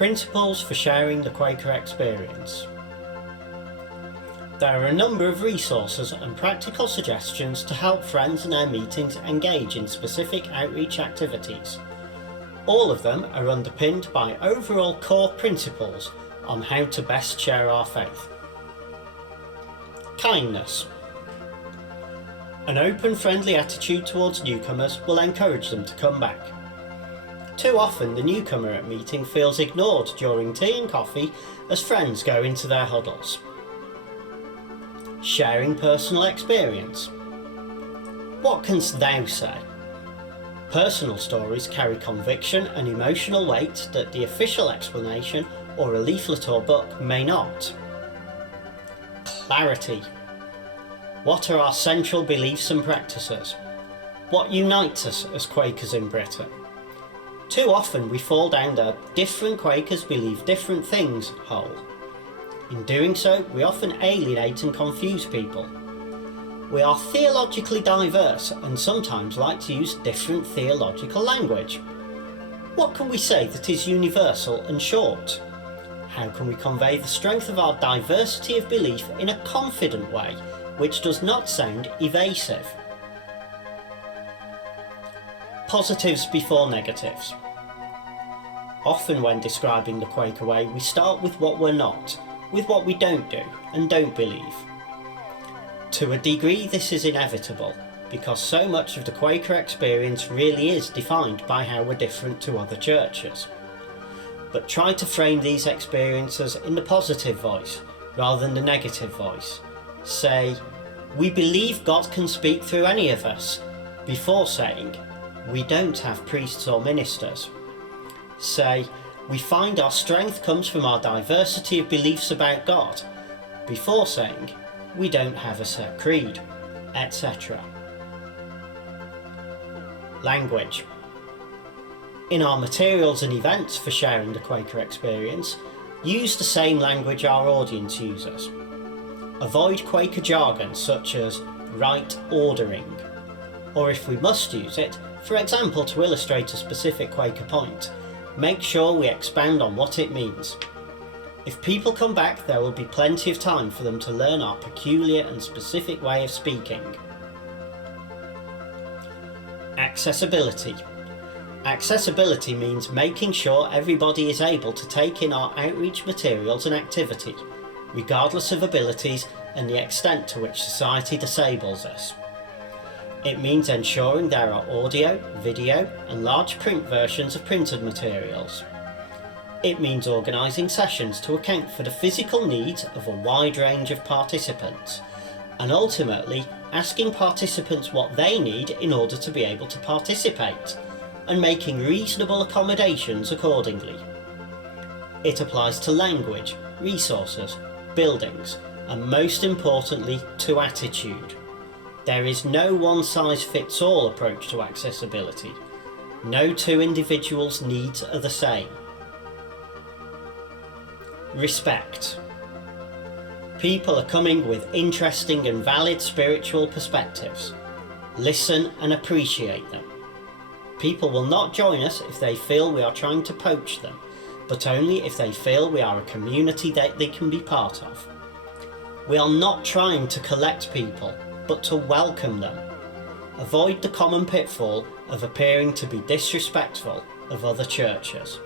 Principles for sharing the Quaker experience. There are a number of resources and practical suggestions to help friends in their meetings engage in specific outreach activities. All of them are underpinned by overall core principles on how to best share our faith. Kindness. An open, friendly attitude towards newcomers will encourage them to come back. Too often the newcomer at meeting feels ignored during tea and coffee as friends go into their huddles. Sharing personal experience. What canst thou say? Personal stories carry conviction and emotional weight that the official explanation or a leaflet or book may not. Clarity. What are our central beliefs and practices? What unites us as Quakers in Britain? Too often we fall down the different Quakers believe different things hole. In doing so, we often alienate and confuse people. We are theologically diverse and sometimes like to use different theological language. What can we say that is universal and short? How can we convey the strength of our diversity of belief in a confident way, which does not sound evasive? Positives before negatives. Often when describing the Quaker way, we start with what we're not, with what we don't do and don't believe. To a degree this is inevitable, because so much of the Quaker experience really is defined by how we're different to other churches. But try to frame these experiences in the positive voice, rather than the negative voice. Say, we believe God can speak through any of us, before saying, we don't have priests or ministers. Say, we find our strength comes from our diversity of beliefs about God, before saying, we don't have a set creed, etc. Language. In our materials and events for sharing the Quaker experience, use the same language our audience uses. Avoid Quaker jargon such as right ordering, or if we must use it, for example to illustrate a specific Quaker point, make sure we expand on what it means. If people come back, there will be plenty of time for them to learn our peculiar and specific way of speaking. Accessibility. Accessibility means making sure everybody is able to take in our outreach materials and activity, regardless of abilities and the extent to which society disables us. It means ensuring there are audio, video and large print versions of printed materials. It means organising sessions to account for the physical needs of a wide range of participants, and ultimately asking participants what they need in order to be able to participate, and making reasonable accommodations accordingly. It applies to language, resources, buildings, and most importantly to attitude. There is no one-size-fits-all approach to accessibility. No two individuals' needs are the same. Respect. People are coming with interesting and valid spiritual perspectives. Listen and appreciate them. People will not join us if they feel we are trying to poach them, but only if they feel we are a community that they can be part of. We are not trying to collect people, but to welcome them. Avoid the common pitfall of appearing to be disrespectful of other churches.